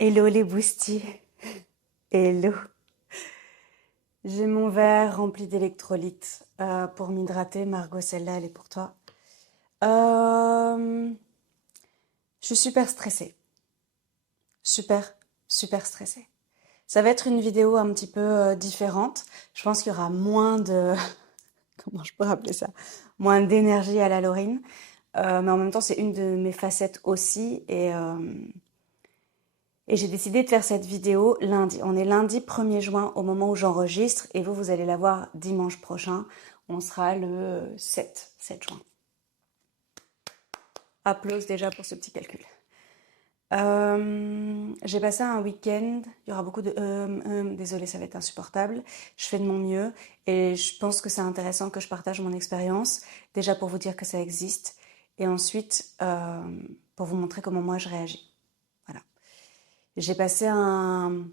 Hello les boosties, hello. J'ai mon verre rempli d'électrolytes pour m'hydrater. Margot, celle-là, elle est pour toi. Je suis super stressée. Super, super stressée. Ça va être une vidéo un petit peu différente. Je pense qu'il y aura moins de... Comment je peux rappeler ça? Moins d'énergie à la Laurine. Mais en même temps, c'est une de mes facettes aussi. Et j'ai décidé de faire cette vidéo lundi. On est lundi 1er juin au moment où j'enregistre et vous allez la voir dimanche prochain. On sera le 7 juin. Applause déjà pour ce petit calcul. J'ai passé un week-end, il y aura beaucoup de désolé, ça va être insupportable. Je fais de mon mieux et je pense que c'est intéressant que je partage mon expérience, déjà pour vous dire que ça existe et ensuite pour vous montrer comment moi je réagis. Voilà. J'ai passé un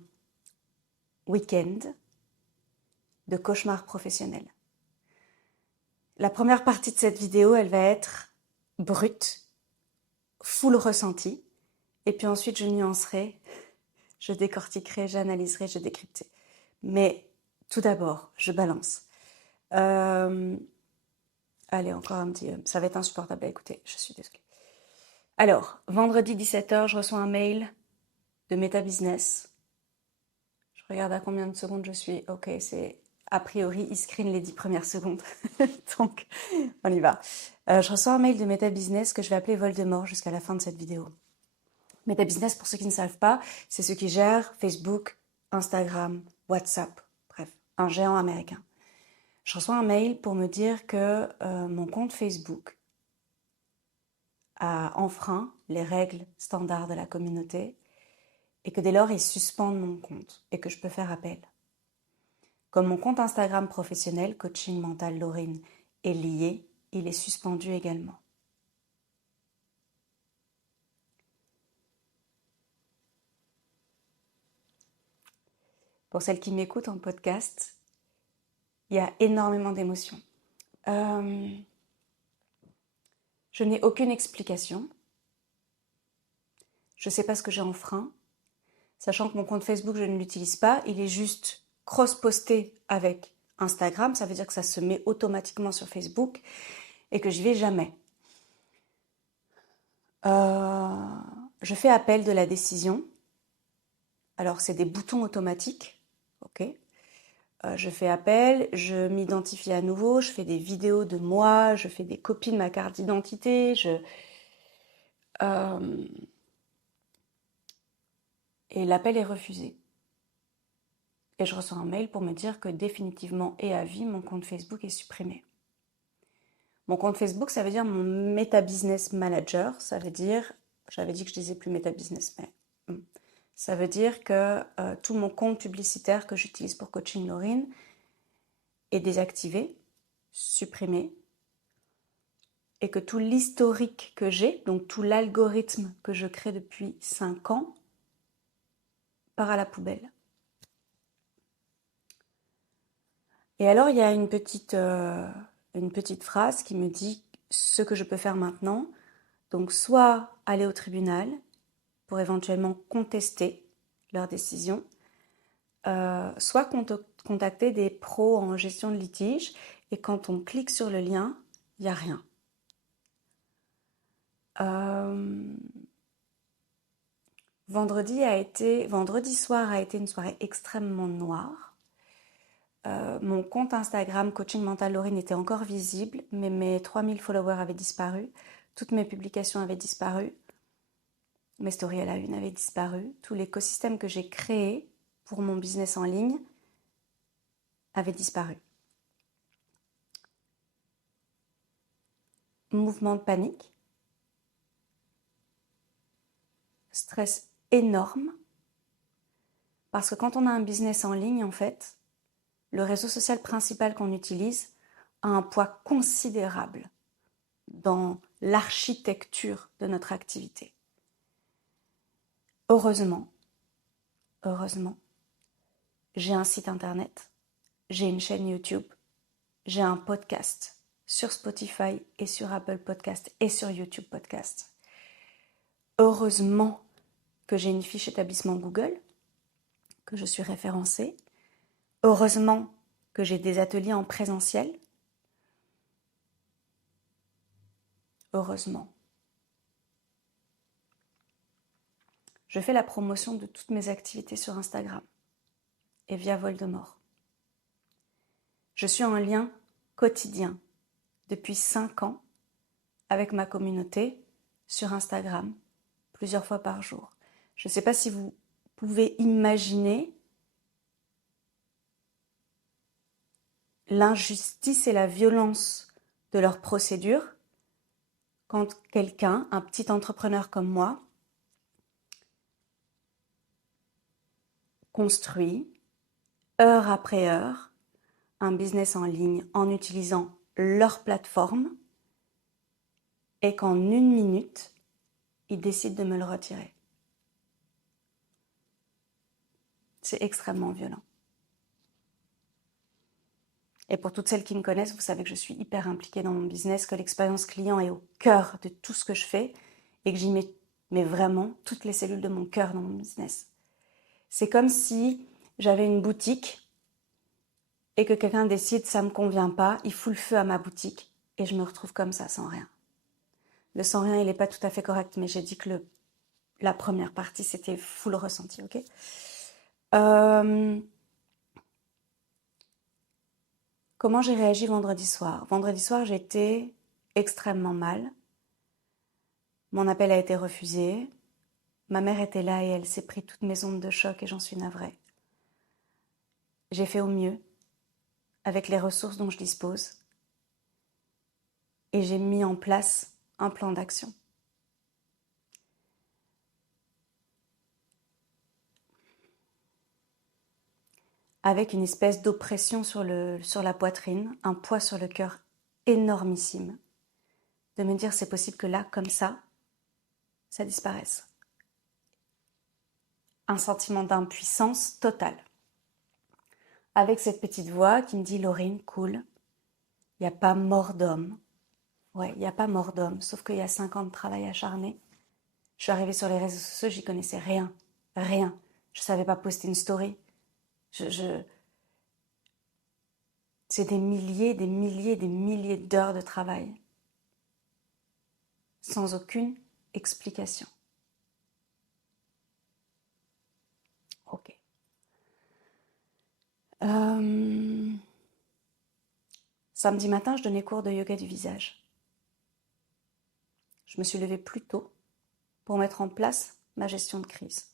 week-end de cauchemar professionnel. La première partie de cette vidéo, elle va être brute, full ressenti, et puis ensuite je nuancerai, je décortiquerai, j'analyserai, je décrypterai. Mais tout d'abord, je balance. Allez, encore un petit... ça va être insupportable à écouter, je suis désolée. Alors, vendredi 17h, je reçois un mail de Meta Business. Je regarde à combien de secondes je suis. Ok, c'est... A priori, il screen les 10 premières secondes. Donc, on y va. Je reçois un mail de Meta Business que je vais appeler Voldemort jusqu'à la fin de cette vidéo. Meta Business, pour ceux qui ne savent pas, c'est ceux qui gèrent Facebook, Instagram, WhatsApp, bref, un géant américain. Je reçois un mail pour me dire que mon compte Facebook a enfreint les règles standards de la communauté et que dès lors, ils suspendent mon compte et que je peux faire appel. Comme mon compte Instagram professionnel, Coaching Mental Laurine, est lié, il est suspendu également. Pour celles qui m'écoutent en podcast, il y a énormément d'émotions. Je n'ai aucune explication. Je ne sais pas ce que j'ai enfreint, sachant que mon compte Facebook, je ne l'utilise pas. Il est juste cross-posté avec Instagram. Ça veut dire que ça se met automatiquement sur Facebook et que j'y vais jamais. Je fais appel de la décision. Alors, c'est des boutons automatiques. Ok. Je fais appel, je m'identifie à nouveau, je fais des vidéos de moi, je fais des copies de ma carte d'identité, et l'appel est refusé. Et je reçois un mail pour me dire que définitivement et à vie, mon compte Facebook est supprimé. Mon compte Facebook, ça veut dire mon Meta Business Manager, ça veut dire, j'avais dit que je disais plus Meta Business, mais ça veut dire que tout mon compte publicitaire que j'utilise pour Coaching Laurine est désactivé, supprimé, et que tout l'historique que j'ai, donc tout l'algorithme que je crée depuis 5 ans, part à la poubelle. Et alors, il y a une petite phrase qui me dit ce que je peux faire maintenant. Donc, soit aller au tribunal pour éventuellement contester leur décision, soit contacter des pros en gestion de litige. Et quand on clique sur le lien, il n'y a rien. Vendredi soir a été une soirée extrêmement noire. Mon compte Instagram Coaching Mental Laurine était encore visible, mais mes 3000 followers avaient disparu. Toutes mes publications avaient disparu. Mes stories à la une avaient disparu. Tout l'écosystème que j'ai créé pour mon business en ligne avait disparu. Mouvement de panique. Stress énorme. Parce que quand on a un business en ligne, en fait, le réseau social principal qu'on utilise a un poids considérable dans l'architecture de notre activité. Heureusement, j'ai un site internet, j'ai une chaîne YouTube, j'ai un podcast sur Spotify et sur Apple Podcast et sur YouTube Podcast. Heureusement que j'ai une fiche établissement Google, que je suis référencée. Heureusement que j'ai des ateliers en présentiel. Heureusement. Je fais la promotion de toutes mes activités sur Instagram et via Voldemort. Je suis en lien quotidien depuis 5 ans avec ma communauté sur Instagram, plusieurs fois par jour. Je ne sais pas si vous pouvez imaginer l'injustice et la violence de leur procédure quand quelqu'un, un petit entrepreneur comme moi, construit, heure après heure, un business en ligne en utilisant leur plateforme et qu'en 1 minute, ils décident de me le retirer. C'est extrêmement violent. Et pour toutes celles qui me connaissent, vous savez que je suis hyper impliquée dans mon business, que l'expérience client est au cœur de tout ce que je fais et que j'y mets vraiment toutes les cellules de mon cœur dans mon business. C'est comme si j'avais une boutique et que quelqu'un décide ça me convient pas, il fout le feu à ma boutique et je me retrouve comme ça sans rien. Le sans rien, il n'est pas tout à fait correct, mais j'ai dit que la première partie, c'était full ressenti, ok? Comment j'ai réagi vendredi soir? Vendredi soir, j'étais extrêmement mal. Mon appel a été refusé. Ma mère était là et elle s'est pris toutes mes ondes de choc et j'en suis navrée. J'ai fait au mieux avec les ressources dont je dispose et j'ai mis en place un plan d'action. Avec une espèce d'oppression sur la poitrine, un poids sur le cœur énormissime. De me dire c'est possible que là, comme ça disparaisse. Un sentiment d'impuissance totale. Avec cette petite voix qui me dit Laurine, cool, il n'y a pas mort d'homme. Ouais, il n'y a pas mort d'homme, sauf qu'il y a 5 ans de travail acharné. Je suis arrivée sur les réseaux sociaux, j'y connaissais rien. Rien. Je ne savais pas poster une story. C'est des milliers d'heures de travail. Sans aucune explication. Ok. Samedi matin, je donnais cours de yoga du visage. Je me suis levée plus tôt pour mettre en place ma gestion de crise.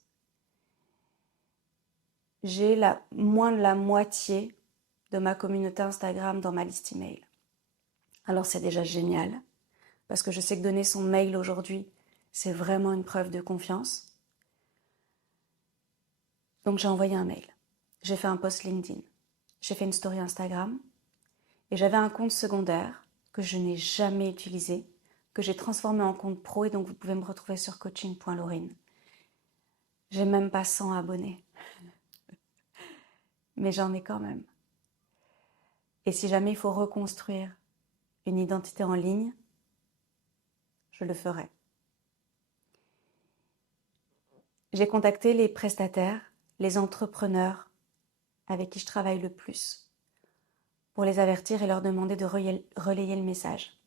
J'ai moins de la moitié de ma communauté Instagram dans ma liste email. Alors c'est déjà génial, parce que je sais que donner son mail aujourd'hui, c'est vraiment une preuve de confiance. Donc j'ai envoyé un mail, j'ai fait un post LinkedIn, j'ai fait une story Instagram, et j'avais un compte secondaire que je n'ai jamais utilisé, que j'ai transformé en compte pro, et donc vous pouvez me retrouver sur coaching.laurine. J'ai même pas 100 abonnés, mais j'en ai quand même. Et si jamais il faut reconstruire une identité en ligne, je le ferai. J'ai contacté les prestataires, les entrepreneurs avec qui je travaille le plus pour les avertir et leur demander de relayer le message.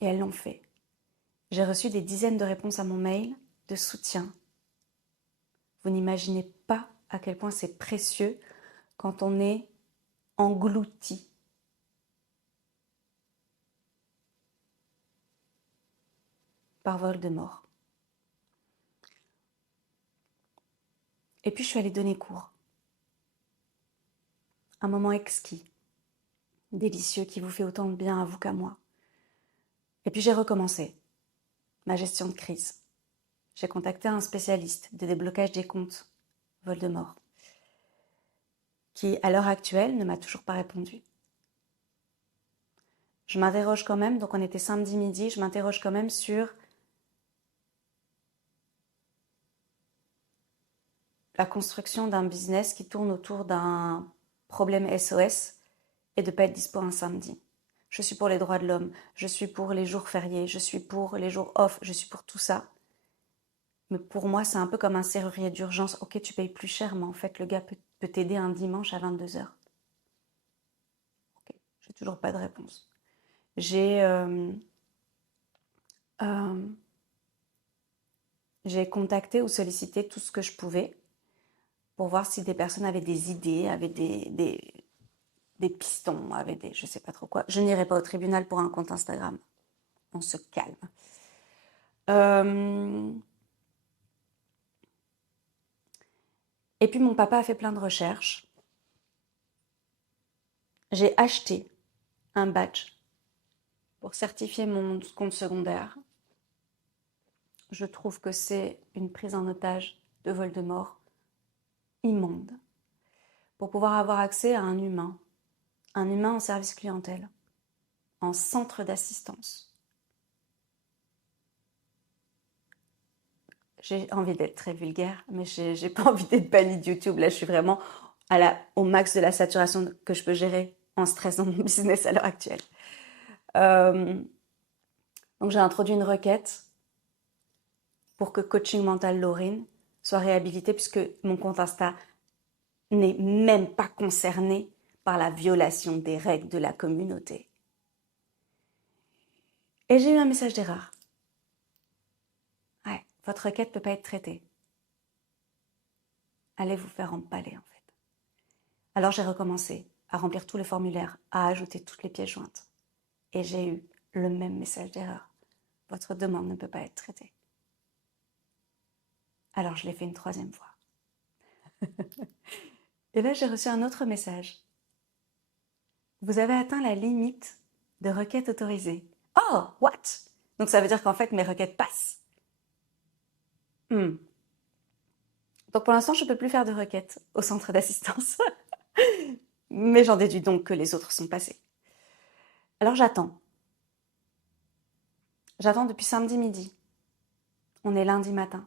Et elles l'ont fait. J'ai reçu des dizaines de réponses à mon mail de soutien. Vous n'imaginez pas à quel point c'est précieux quand on est englouti par Voldemort. Et puis je suis allée donner cours. Un moment exquis, délicieux, qui vous fait autant de bien à vous qu'à moi. Et puis j'ai recommencé ma gestion de crise. J'ai contacté un spécialiste de déblocage des comptes Voldemort, qui à l'heure actuelle ne m'a toujours pas répondu. Je m'interroge quand même, donc on était samedi midi, je m'interroge quand même sur la construction d'un business qui tourne autour d'un problème SOS et de ne pas être dispo un samedi. Je suis pour les droits de l'homme, je suis pour les jours fériés, je suis pour les jours off, je suis pour tout ça. Mais pour moi, c'est un peu comme un serrurier d'urgence. Ok, tu payes plus cher, mais en fait, le gars peut t'aider un dimanche à 22h. Ok, j'ai toujours pas de réponse. Euh, j'ai contacté ou sollicité tout ce que je pouvais pour voir si des personnes avaient des idées, avaient des pistons, avaient des je sais pas trop quoi. Je n'irai pas au tribunal pour un compte Instagram. On se calme. Et puis mon papa a fait plein de recherches. J'ai acheté un badge pour certifier mon compte secondaire. Je trouve que c'est une prise en otage de Voldemort immonde pour pouvoir avoir accès à un humain en service clientèle, en centre d'assistance. J'ai envie d'être très vulgaire, mais j'ai pas envie d'être bannie de YouTube. Là, je suis vraiment au max de la saturation que je peux gérer en stress dans mon business à l'heure actuelle. Donc, j'ai introduit une requête pour que Coaching Mental Laurine soit réhabilité puisque mon compte Insta n'est même pas concerné par la violation des règles de la communauté. Et j'ai eu un message d'erreur. Ouais, votre requête ne peut pas être traitée. Allez vous faire empaler en fait. Alors j'ai recommencé à remplir tous les formulaires, à ajouter toutes les pièces jointes. Et j'ai eu le même message d'erreur. Votre demande ne peut pas être traitée. Alors je l'ai fait une troisième fois. Et là j'ai reçu un autre message. Vous avez atteint la limite de requêtes autorisées. Oh, what? Donc ça veut dire qu'en fait mes requêtes passent. Donc pour l'instant je ne peux plus faire de requêtes au centre d'assistance. Mais j'en déduis donc que les autres sont passés. Alors j'attends. J'attends depuis samedi midi. On est lundi matin.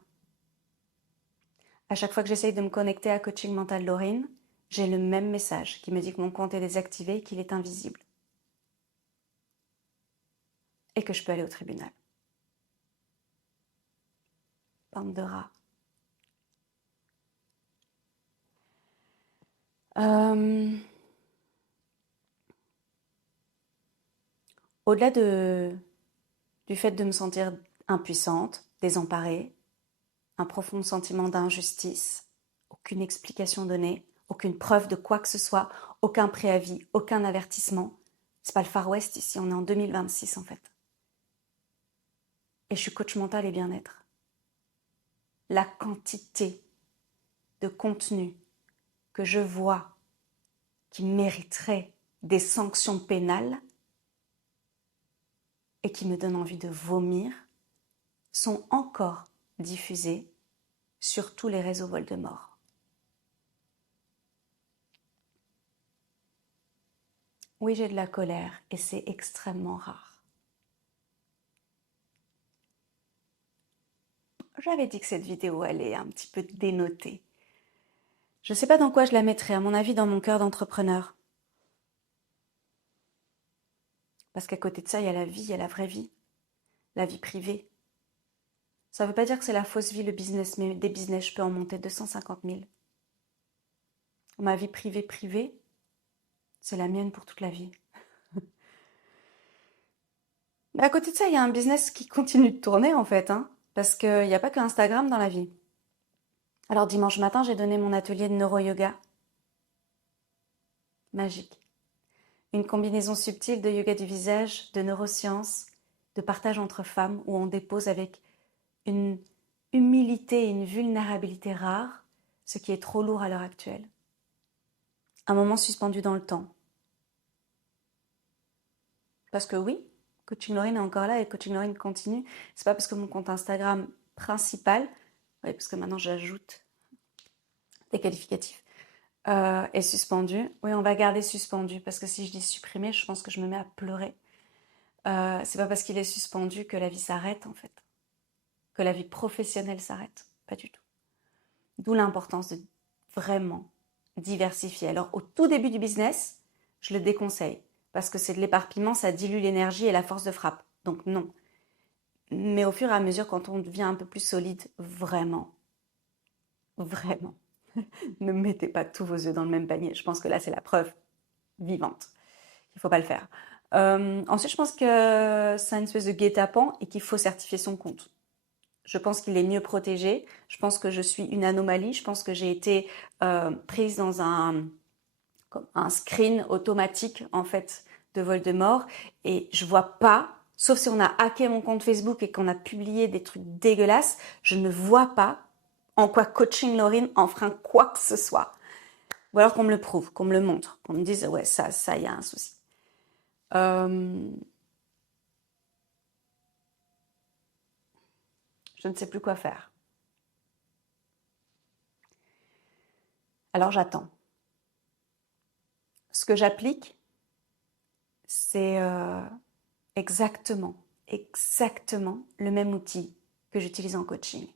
À chaque fois que j'essaye de me connecter à Coaching Mental Laurine, j'ai le même message qui me dit que mon compte est désactivé et qu'il est invisible. Et que je peux aller au tribunal. Bande de rats. Au-delà du fait de me sentir impuissante, désemparée, un profond sentiment d'injustice, aucune explication donnée, aucune preuve de quoi que ce soit, aucun préavis, aucun avertissement. C'est pas le Far West ici, on est en 2026 en fait. Et je suis coach mental et bien-être. La quantité de contenu que je vois qui mériterait des sanctions pénales et qui me donnent envie de vomir sont encore diffusés sur tous les réseaux Voldemort. Oui, j'ai de la colère et c'est extrêmement rare. J'avais dit que cette vidéo allait un petit peu dénoter. Je ne sais pas dans quoi je la mettrai, à mon avis dans mon cœur d'entrepreneur. Parce qu'à côté de ça, il y a la vie, il y a la vraie vie, la vie privée. Ça ne veut pas dire que c'est la fausse vie, le business, mais des business, je peux en monter 250 000. Ma vie privée, c'est la mienne pour toute la vie. Mais à côté de ça, il y a un business qui continue de tourner en fait, parce qu'il n'y a pas que Instagram dans la vie. Alors dimanche matin, j'ai donné mon atelier de neuro-yoga. Magique. Une combinaison subtile de yoga du visage, de neurosciences, de partage entre femmes où on dépose avec une humilité et une vulnérabilité rare ce qui est trop lourd à l'heure actuelle. Un moment suspendu dans le temps. Parce que oui, Coaching Laurine est encore là et Coaching Laurine continue. C'est pas parce que mon compte Instagram principal, oui, parce que maintenant j'ajoute des qualificatifs, est suspendu. Oui, on va garder suspendu parce que si je dis supprimer, je pense que je me mets à pleurer. C'est pas parce qu'il est suspendu que la vie s'arrête en fait, que la vie professionnelle s'arrête, pas du tout. D'où l'importance de vraiment diversifier. Alors au tout début du business, je le déconseille parce que c'est de l'éparpillement, ça dilue l'énergie et la force de frappe. Donc non. Mais au fur et à mesure, quand on devient un peu plus solide, vraiment, vraiment, ne mettez pas tous vos œufs dans le même panier. Je pense que là, c'est la preuve vivante. Il ne faut pas le faire. Ensuite, je pense que c'est une espèce de guet-apens et qu'il faut certifier son compte. Je pense qu'il est mieux protégé. Je pense que je suis une anomalie. Je pense que j'ai été prise dans un screen automatique en fait de Voldemort et je vois pas, sauf si on a hacké mon compte Facebook et qu'on a publié des trucs dégueulasses, je ne vois pas en quoi Coaching Lauryn enfreint quoi que ce soit. Ou alors qu'on me le prouve, qu'on me le montre, qu'on me dise ouais ça il y a un souci. Je ne sais plus quoi faire. Alors j'attends. Ce que j'applique, c'est exactement le même outil que j'utilise en coaching.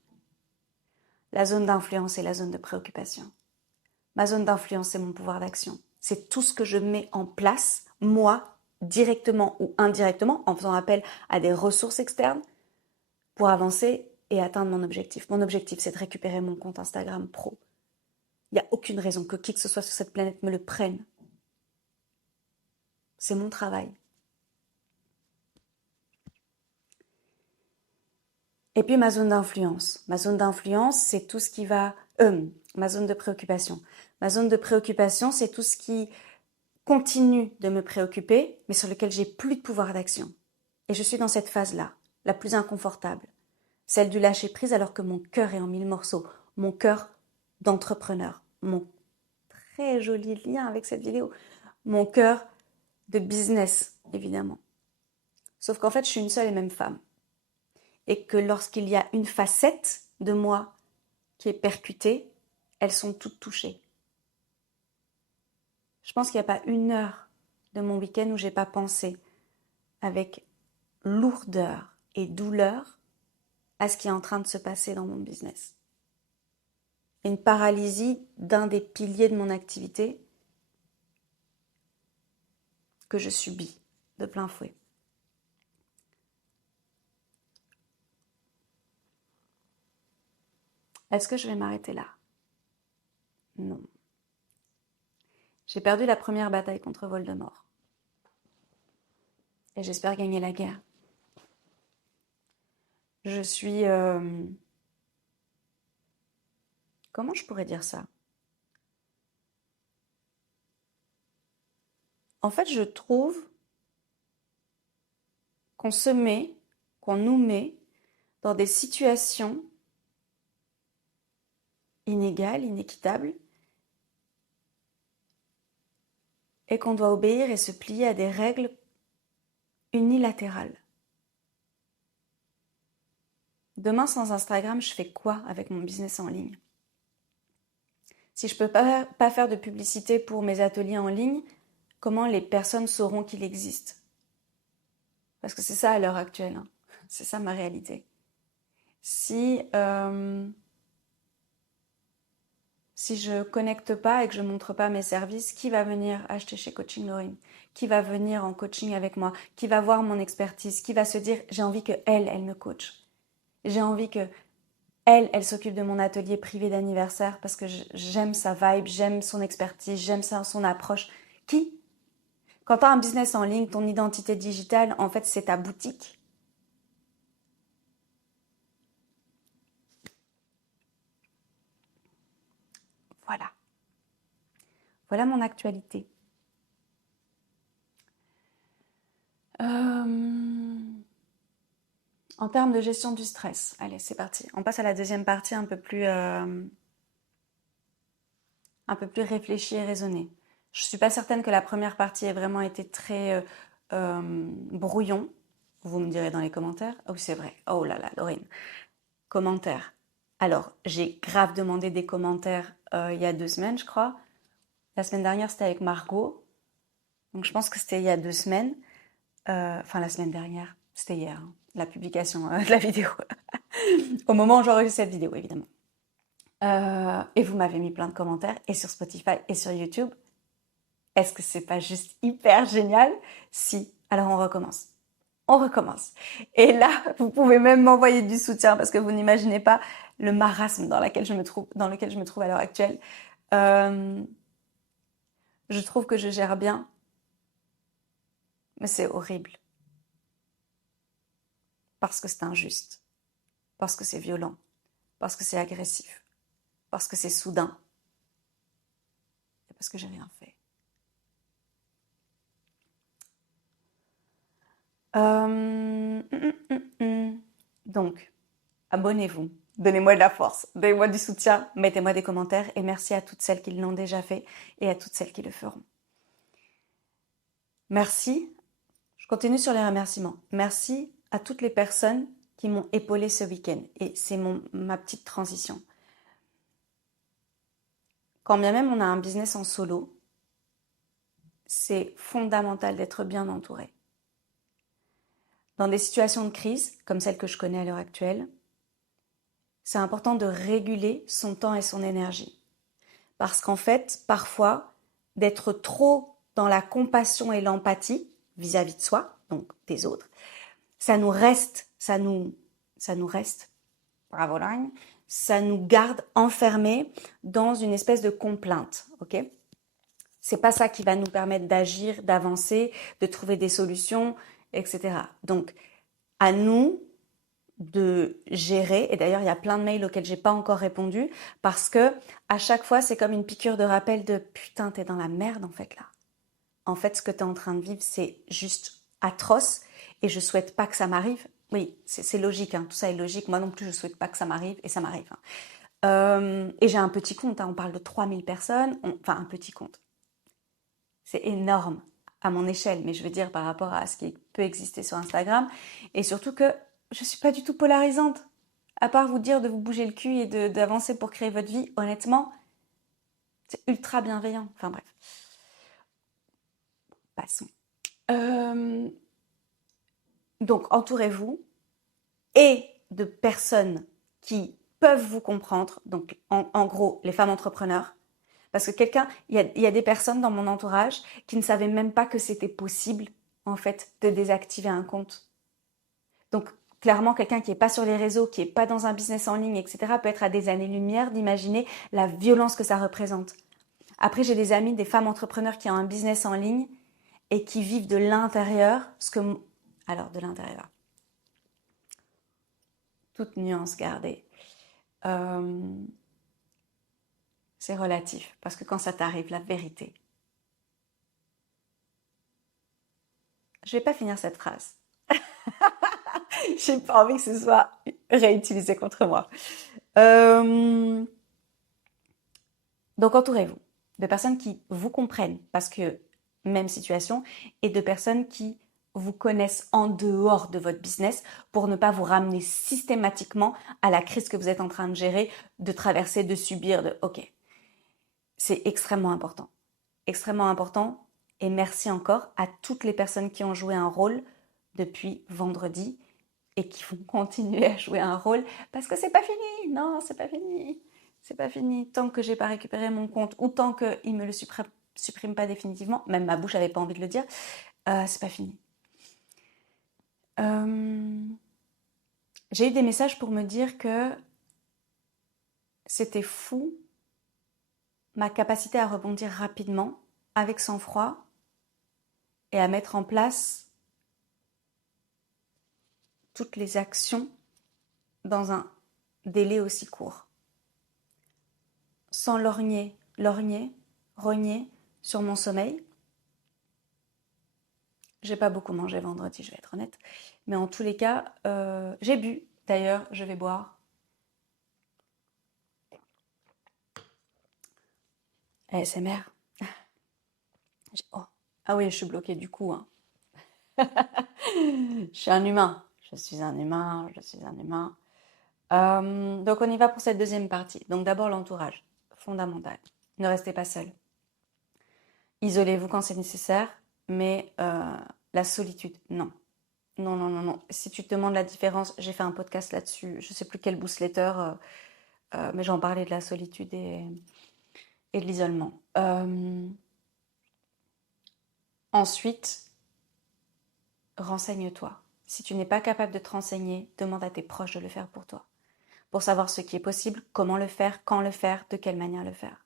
La zone d'influence et la zone de préoccupation. Ma zone d'influence, c'est mon pouvoir d'action. C'est tout ce que je mets en place, moi, directement ou indirectement, en faisant appel à des ressources externes pour avancer et atteindre mon objectif. Mon objectif, c'est de récupérer mon compte Instagram pro. Il n'y a aucune raison que qui que ce soit sur cette planète me le prenne. C'est mon travail. Et puis ma zone d'influence. Ma zone d'influence, c'est tout ce qui va... ma zone de préoccupation. Ma zone de préoccupation, c'est tout ce qui continue de me préoccuper, mais sur lequel j'ai plus de pouvoir d'action. Et je suis dans cette phase-là, la plus inconfortable. Celle du lâcher-prise alors que mon cœur est en 1000 morceaux. Mon cœur d'entrepreneur. Mon très joli lien avec cette vidéo. Mon cœur de business, évidemment. Sauf qu'en fait, je suis une seule et même femme. Et que lorsqu'il y a une facette de moi qui est percutée, elles sont toutes touchées. Je pense qu'il n'y a pas une heure de mon week-end où j'ai pas pensé avec lourdeur et douleur à ce qui est en train de se passer dans mon business. Une paralysie d'un des piliers de mon activité que je subis de plein fouet. Est-ce que je vais m'arrêter là? Non. J'ai perdu la première bataille contre Voldemort. Et j'espère gagner la guerre. Je suis... Comment je pourrais dire ça? En fait, je trouve qu'on nous met dans des situations inégales, inéquitables, et qu'on doit obéir et se plier à des règles unilatérales. Demain, sans Instagram, je fais quoi avec mon business en ligne? Si je ne peux pas faire de publicité pour mes ateliers en ligne, comment les personnes sauront qu'il existe? Parce que c'est ça à l'heure actuelle, hein. C'est ça ma réalité. Si je connecte pas et que je montre pas mes services, qui va venir acheter chez Coaching Lauryn? Qui va venir en coaching avec moi? Qui va voir mon expertise? Qui va se dire j'ai envie que elle me coach? J'ai envie que elle s'occupe de mon atelier privé d'anniversaire parce que j'aime sa vibe, j'aime son expertise, j'aime son approche. Qui? Quand tu as un business en ligne, ton identité digitale, en fait, c'est ta boutique. Voilà. Voilà mon actualité. En termes de gestion du stress, allez, c'est parti. On passe à la deuxième partie un peu plus réfléchie et raisonnée. Je ne suis pas certaine que la première partie ait vraiment été très brouillon. Vous me direz dans les commentaires. Oh, c'est vrai. Oh là là, Lauryn. Commentaires. Alors, j'ai grave demandé des commentaires il y a 2 semaines, je crois. La semaine dernière, c'était avec Margot. Donc, je pense que c'était il y a 2 semaines. Enfin, la semaine dernière. C'était hier, hein, la publication de la vidéo. Au moment où j'enregistre cette vidéo, évidemment. Et vous m'avez mis plein de commentaires, et sur Spotify et sur YouTube. Est-ce que c'est pas juste hyper génial? Si. Alors on recommence. On recommence. Et là, vous pouvez même m'envoyer du soutien parce que vous n'imaginez pas le marasme dans lequel je me trouve à l'heure actuelle. Euh, je trouve que je gère bien, mais c'est horrible parce que c'est injuste, parce que c'est violent, parce que c'est agressif, parce que c'est soudain et parce que j'ai rien fait. Donc, abonnez-vous, donnez-moi de la force, donnez-moi du soutien, mettez-moi des commentaires et merci à toutes celles qui l'ont déjà fait et à toutes celles qui le feront. Merci, je continue sur les remerciements. Merci à toutes les personnes qui m'ont épaulé ce week-end et c'est ma petite transition. Quand bien même on a un business en solo, c'est fondamental d'être bien entouré. Dans des situations de crise, comme celle que je connais à l'heure actuelle, c'est important de réguler son temps et son énergie. Parce qu'en fait, parfois, d'être trop dans la compassion et l'empathie vis-à-vis de soi, donc des autres, ça nous reste, bravo Line, ça nous garde enfermés dans une espèce de complainte, ok? C'est pas ça qui va nous permettre d'agir, d'avancer, de trouver des solutions, etc. Donc, à nous de gérer, et d'ailleurs il y a plein de mails auxquels j'ai pas encore répondu, parce que à chaque fois c'est comme une piqûre de rappel de putain t'es dans la merde en fait là. En fait ce que t'es en train de vivre c'est juste atroce et je souhaite pas que ça m'arrive. Oui, c'est logique, hein, tout ça est logique, moi non plus je souhaite pas que ça m'arrive et ça m'arrive. Et j'ai un petit compte, hein, on parle de 3000 personnes, enfin un petit compte. C'est énorme à mon échelle, mais je veux dire par rapport à ce qui peut exister sur Instagram. Et surtout que je suis pas du tout polarisante. À part vous dire de vous bouger le cul et d'avancer pour créer votre vie, honnêtement, c'est ultra bienveillant. Enfin bref. Passons. Donc entourez-vous et de personnes qui peuvent vous comprendre. Donc en gros, les femmes entrepreneurs. Parce que il y a des personnes dans mon entourage qui ne savaient même pas que c'était possible, en fait, de désactiver un compte. Donc, clairement, quelqu'un qui n'est pas sur les réseaux, qui n'est pas dans un business en ligne, etc., peut être à des années-lumière d'imaginer la violence que ça représente. Après, j'ai des amis, des femmes entrepreneurs qui ont un business en ligne et qui vivent de l'intérieur alors, de l'intérieur. Toute nuance gardée. C'est relatif, parce que quand ça t'arrive, la vérité. Je vais pas finir cette phrase. J'ai pas envie que ce soit réutilisé contre moi. Donc entourez-vous de personnes qui vous comprennent, parce que même situation, et de personnes qui vous connaissent en dehors de votre business pour ne pas vous ramener systématiquement à la crise que vous êtes en train de gérer, de traverser, de subir, ok. C'est extrêmement important. Extrêmement important. Et merci encore à toutes les personnes qui ont joué un rôle depuis vendredi et qui vont continuer à jouer un rôle parce que c'est pas fini. Non, c'est pas fini. C'est pas fini. Tant que j'ai pas récupéré mon compte ou tant qu'il me le supprime pas définitivement, même ma bouche avait pas envie de le dire, c'est pas fini. J'ai eu des messages pour me dire que c'était fou ma capacité à rebondir rapidement, avec sang-froid, et à mettre en place toutes les actions dans un délai aussi court. Sans rogner sur mon sommeil. J'ai pas beaucoup mangé vendredi, je vais être honnête. Mais en tous les cas, j'ai bu. D'ailleurs, je vais boire. ASMR. Oh. Ah oui, je suis bloquée du coup. Hein. Je suis un humain. Donc on y va pour cette deuxième partie. Donc d'abord l'entourage, fondamental. Ne restez pas seul. Isolez-vous quand c'est nécessaire, mais la solitude, non. Non, non, non, non. Si tu te demandes la différence, j'ai fait un podcast là-dessus. Je ne sais plus quel boostletter, mais j'en parlais de la solitude et de l'isolement. Ensuite, renseigne-toi. Si tu n'es pas capable de te renseigner, demande à tes proches de le faire pour toi. Pour savoir ce qui est possible, comment le faire, quand le faire, de quelle manière le faire.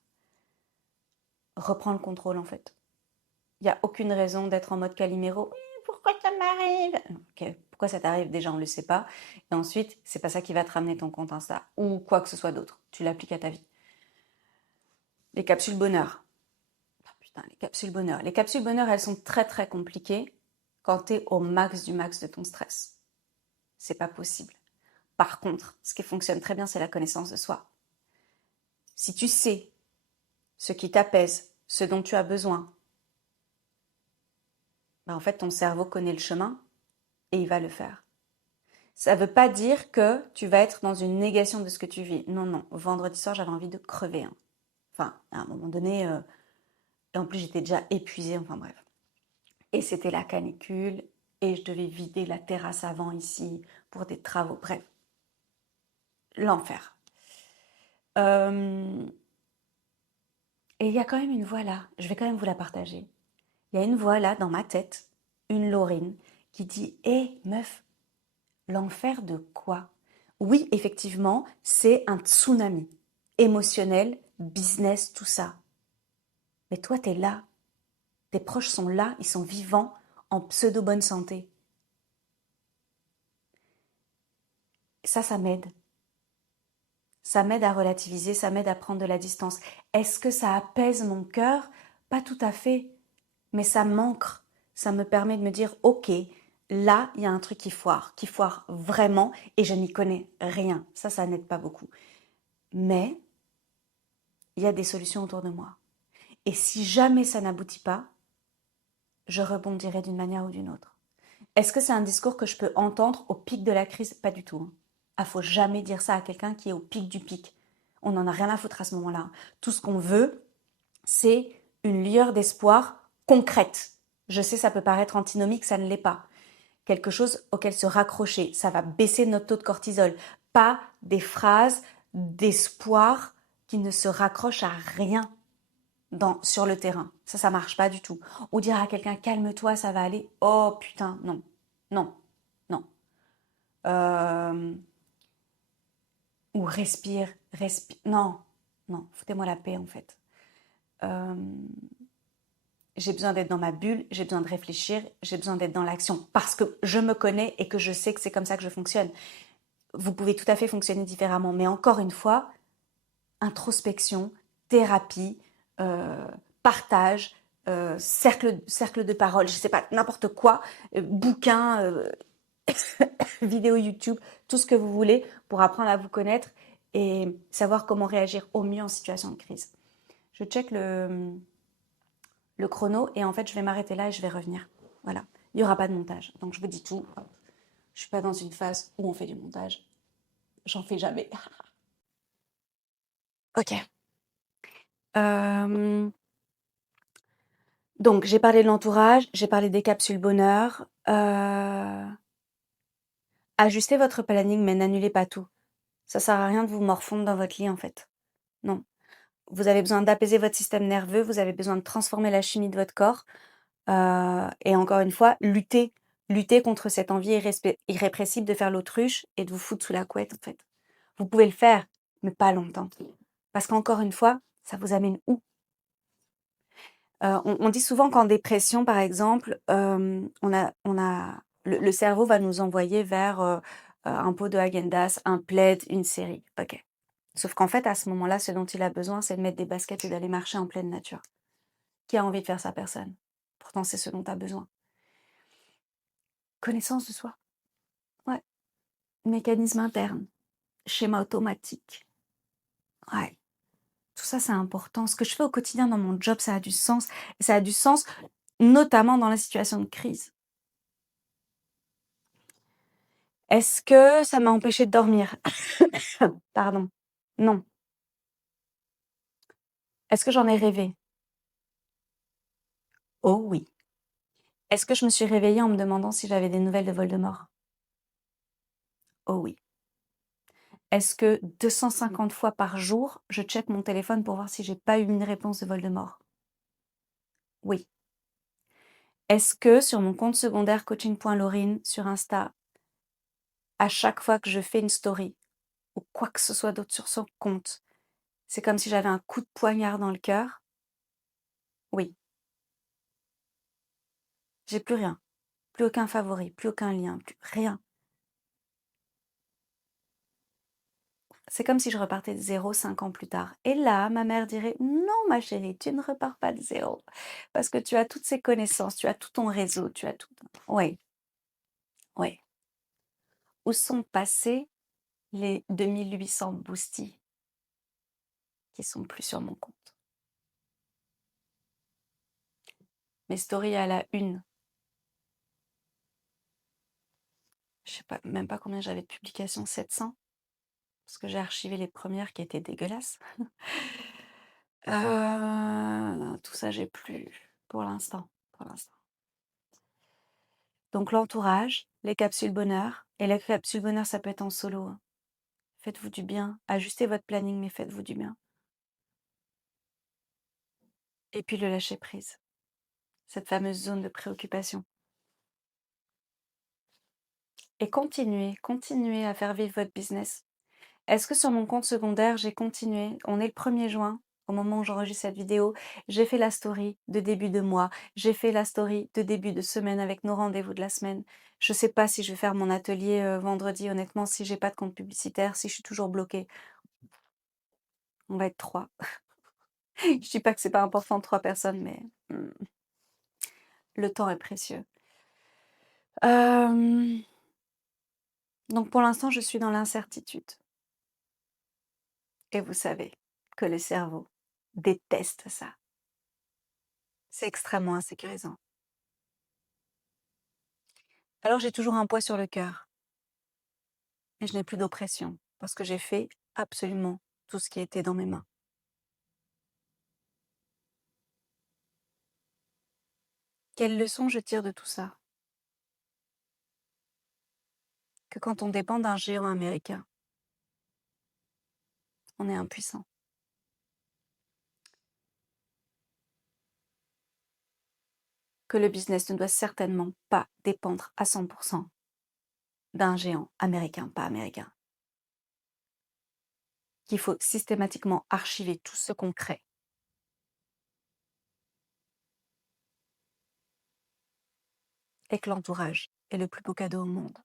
Reprends le contrôle en fait. Il n'y a aucune raison d'être en mode Calimero. Oui, pourquoi ça m'arrive? Ok, pourquoi ça t'arrive? Déjà, on ne le sait pas. Et ensuite, c'est pas ça qui va te ramener ton compte Insta ou quoi que ce soit d'autre. Tu l'appliques à ta vie. Les capsules bonheur. Oh, putain, les capsules bonheur. Les capsules bonheur, elles sont très très compliquées quand tu es au max du max de ton stress. C'est pas possible. Par contre, ce qui fonctionne très bien, c'est la connaissance de soi. Si tu sais ce qui t'apaise, ce dont tu as besoin, ben en fait, ton cerveau connaît le chemin et il va le faire. Ça ne veut pas dire que tu vas être dans une négation de ce que tu vis. Non, non. Vendredi soir, j'avais envie de crever. Hein. Enfin, à un moment donné, et en plus, j'étais déjà épuisée. Enfin, bref. Et c'était la canicule et je devais vider la terrasse avant ici pour des travaux. Bref, l'enfer. Et il y a quand même une voix là. Je vais quand même vous la partager. Il y a une voix là dans ma tête, une Laurine, qui dit: hé, meuf, l'enfer de quoi? Oui, effectivement, c'est un tsunami émotionnel, business, tout ça. Mais toi, t'es là. Tes proches sont là, ils sont vivants, en pseudo bonne santé. Ça m'aide. Ça m'aide à relativiser, ça m'aide à prendre de la distance. Est-ce que ça apaise mon cœur? Pas tout à fait. Mais ça m'ancre. Ça me permet de me dire, ok, là, il y a un truc qui foire vraiment, et je n'y connais rien. Ça n'aide pas beaucoup. Mais il y a des solutions autour de moi. Et si jamais ça n'aboutit pas, je rebondirai d'une manière ou d'une autre. Est-ce que c'est un discours que je peux entendre au pic de la crise? Pas du tout. Hein. Ah, faut jamais dire ça à quelqu'un qui est au pic du pic. On n'en a rien à foutre à ce moment-là. Tout ce qu'on veut, c'est une lueur d'espoir concrète. Je sais, ça peut paraître antinomique, ça ne l'est pas. Quelque chose auquel se raccrocher. Ça va baisser notre taux de cortisol. Pas des phrases d'espoir qui ne se raccrochent à rien sur le terrain. Ça marche pas du tout. Ou dire à quelqu'un, calme-toi, ça va aller. Oh putain, non, non, non. Euh, ou respire. Non, non, foutez-moi la paix en fait. Euh, j'ai besoin d'être dans ma bulle, j'ai besoin de réfléchir, j'ai besoin d'être dans l'action parce que je me connais et que je sais que c'est comme ça que je fonctionne. Vous pouvez tout à fait fonctionner différemment, mais encore une fois, introspection, thérapie, partage, cercle de parole, je ne sais pas, n'importe quoi, bouquin, vidéo YouTube, tout ce que vous voulez pour apprendre à vous connaître et savoir comment réagir au mieux en situation de crise. Je check le chrono et en fait, je vais m'arrêter là et je vais revenir. Voilà, il n'y aura pas de montage. Donc, je vous dis tout. Je ne suis pas dans une phase où on fait du montage. J'en fais jamais. Ok. Donc, j'ai parlé de l'entourage, j'ai parlé des capsules bonheur. Ajustez votre planning, mais n'annulez pas tout. Ça sert à rien de vous morfondre dans votre lit, en fait. Non. Vous avez besoin d'apaiser votre système nerveux, vous avez besoin de transformer la chimie de votre corps. Et encore une fois, lutter contre cette envie irrépressible de faire l'autruche et de vous foutre sous la couette, en fait. Vous pouvez le faire, mais pas longtemps. Parce qu'encore une fois, ça vous amène où? On dit souvent qu'en dépression, par exemple, le cerveau va nous envoyer vers un pot de Häagen-Dazs, un plaid, une série. Ok. Sauf qu'en fait, à ce moment-là, ce dont il a besoin, c'est de mettre des baskets et d'aller marcher en pleine nature. Qui a envie de faire ça? Personne. Pourtant, c'est ce dont tu as besoin. Connaissance de soi. Ouais. Mécanisme interne. Schéma automatique. Ouais. Tout ça, c'est important. Ce que je fais au quotidien dans mon job, ça a du sens. Et ça a du sens notamment dans la situation de crise. Est-ce que ça m'a empêché de dormir? Pardon. Non. Est-ce que j'en ai rêvé? Oh oui. Est-ce que je me suis réveillée en me demandant si j'avais des nouvelles de Voldemort? Oh oui. Est-ce que 250 fois par jour, je check mon téléphone pour voir si j'ai pas eu une réponse de Voldemort? Oui. Est-ce que sur mon compte secondaire coaching.laurine sur Insta, à chaque fois que je fais une story ou quoi que ce soit d'autre sur son compte, c'est comme si j'avais un coup de poignard dans le cœur? Oui. J'ai plus rien. Plus aucun favori, plus aucun lien, plus rien. C'est comme si je repartais de zéro 5 ans plus tard. Et là, ma mère dirait: «Non ma chérie, tu ne repars pas de zéro, parce que tu as toutes ces connaissances, tu as tout ton réseau, tu as tout». Oui, oui. Où sont passés les 2 800 boosties qui sont plus sur mon compte? Mes stories à la une, je sais pas, même pas combien j'avais de publications, 700, parce que j'ai archivé les premières qui étaient dégueulasses. Tout ça, j'ai plus pour l'instant, pour l'instant. Donc l'entourage, les capsules bonheur, et les capsules bonheur, ça peut être en solo, hein. Faites-vous du bien, ajustez votre planning, mais faites-vous du bien. Et puis le lâcher prise, cette fameuse zone de préoccupation. Et continuez à faire vivre votre business. Est-ce que sur mon compte secondaire, j'ai continué? On est le 1er juin, au moment où j'enregistre cette vidéo. J'ai fait la story de début de mois. J'ai fait la story de début de semaine avec nos rendez-vous de la semaine. Je ne sais pas si je vais faire mon atelier vendredi, honnêtement, si j'ai pas de compte publicitaire, si je suis toujours bloquée. On va être 3. Je dis pas que c'est pas important 3 personnes, mais le temps est précieux. Donc pour l'instant, je suis dans l'incertitude. Et vous savez que le cerveau déteste ça. C'est extrêmement insécurisant. Alors j'ai toujours un poids sur le cœur, mais je n'ai plus d'oppression parce que j'ai fait absolument tout ce qui était dans mes mains. Quelle leçon je tire de tout ça? Que quand on dépend d'un géant américain, on est impuissant. Que le business ne doit certainement pas dépendre à 100% d'un géant américain, pas américain. Qu'il faut systématiquement archiver tout ce qu'on crée. Et que l'entourage est le plus beau cadeau au monde.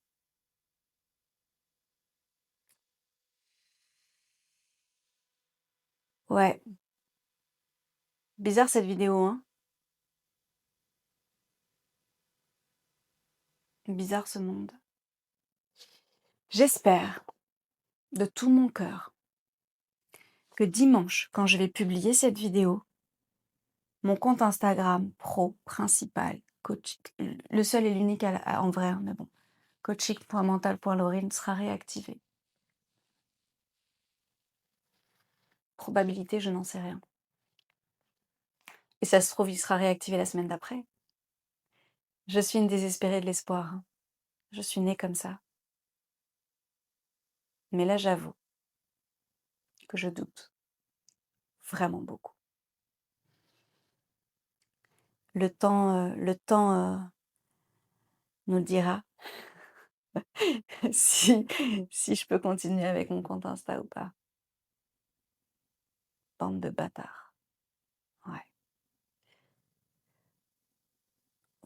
Ouais. Bizarre cette vidéo, hein? Bizarre ce monde. J'espère de tout mon cœur que dimanche, quand je vais publier cette vidéo, mon compte Instagram pro principal, coach, le seul et l'unique en vrai, mais bon, coaching.mental.laurine sera réactivé. Probabilité, je n'en sais rien. Et ça se trouve, il sera réactivé la semaine d'après. Je suis une désespérée de l'espoir, hein. Je suis née comme ça. Mais là, j'avoue que je doute vraiment beaucoup. Le temps nous dira si je peux continuer avec mon compte Insta ou pas. Bande de bâtards. Ouais.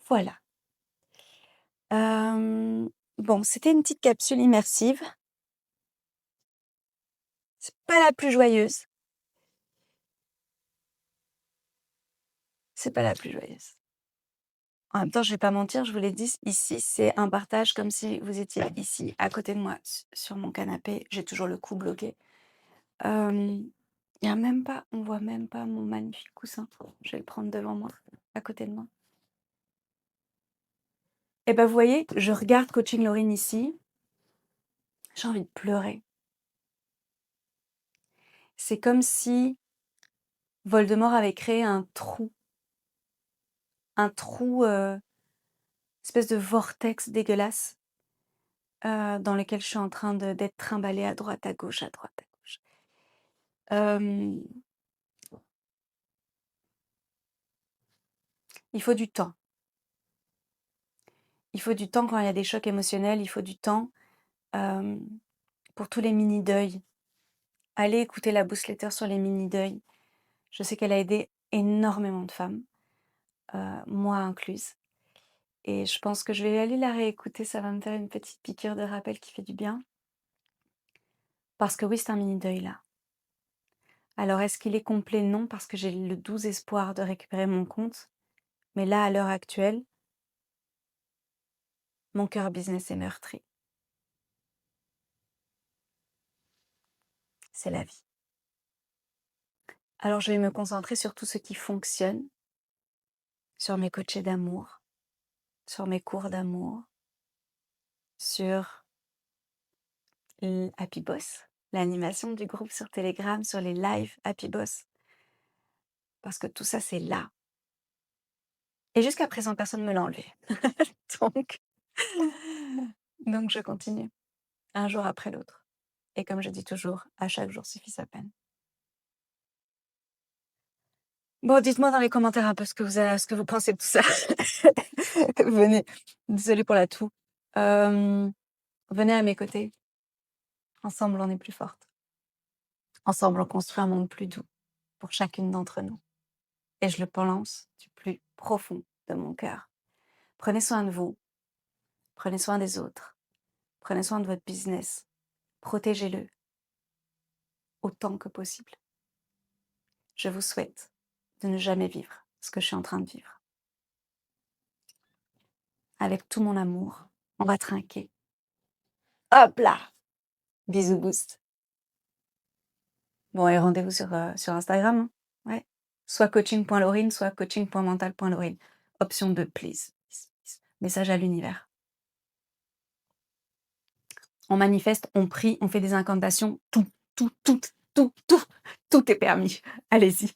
Voilà. Bon, c'était une petite capsule immersive. C'est pas la plus joyeuse. C'est pas la plus joyeuse. En même temps, je vais pas mentir, je vous l'ai dit, ici, c'est un partage comme si vous étiez ici, à côté de moi, sur mon canapé. J'ai toujours le cou bloqué. Y a même pas, on voit même pas mon magnifique coussin. Je vais le prendre devant moi, à côté de moi. Et ben, vous voyez, je regarde Coaching Laurine ici. J'ai envie de pleurer. C'est comme si Voldemort avait créé un trou, espèce de vortex dégueulasse, dans lequel je suis en train d'être trimballée à droite, à gauche, à droite, à gauche. Il faut du temps. Il faut du temps quand il y a des chocs émotionnels, il faut du temps pour tous les mini-deuils. Allez écouter la newsletter sur les mini-deuils. Je sais qu'elle a aidé énormément de femmes, moi incluse. Et je pense que je vais aller la réécouter, ça va me faire une petite piqûre de rappel qui fait du bien. Parce que oui, c'est un mini-deuil là. Alors est-ce qu'il est complet? Non, parce que j'ai le doux espoir de récupérer mon compte. Mais là, à l'heure actuelle, mon cœur business est meurtri. C'est la vie. Alors je vais me concentrer sur tout ce qui fonctionne, sur mes coachés d'amour, sur mes cours d'amour, sur Happy Boss, l'animation du groupe sur Telegram, sur les lives Happy Boss. Parce que tout ça, c'est là. Et jusqu'à présent, personne ne me l'a enlevé. Donc, donc, je continue, un jour après l'autre. Et comme je dis toujours, à chaque jour suffit sa peine. Bon, dites-moi dans les commentaires un peu ce que vous pensez de tout ça. Venez, désolée pour la toux. Venez à mes côtés. Ensemble, on est plus fortes. Ensemble, on construit un monde plus doux pour chacune d'entre nous. Et je le pense du plus profond de mon cœur. Prenez soin de vous. Prenez soin des autres. Prenez soin de votre business. Protégez-le autant que possible. Je vous souhaite de ne jamais vivre ce que je suis en train de vivre. Avec tout mon amour, on va trinquer. Hop là! Bisous boost. Bon, et rendez-vous sur Instagram. Hein. Ouais. Soit coaching.laurine, soit coaching.mental.laurine. Option 2, please. Message à l'univers. On manifeste, on prie, on fait des incantations. Tout est permis. Allez-y.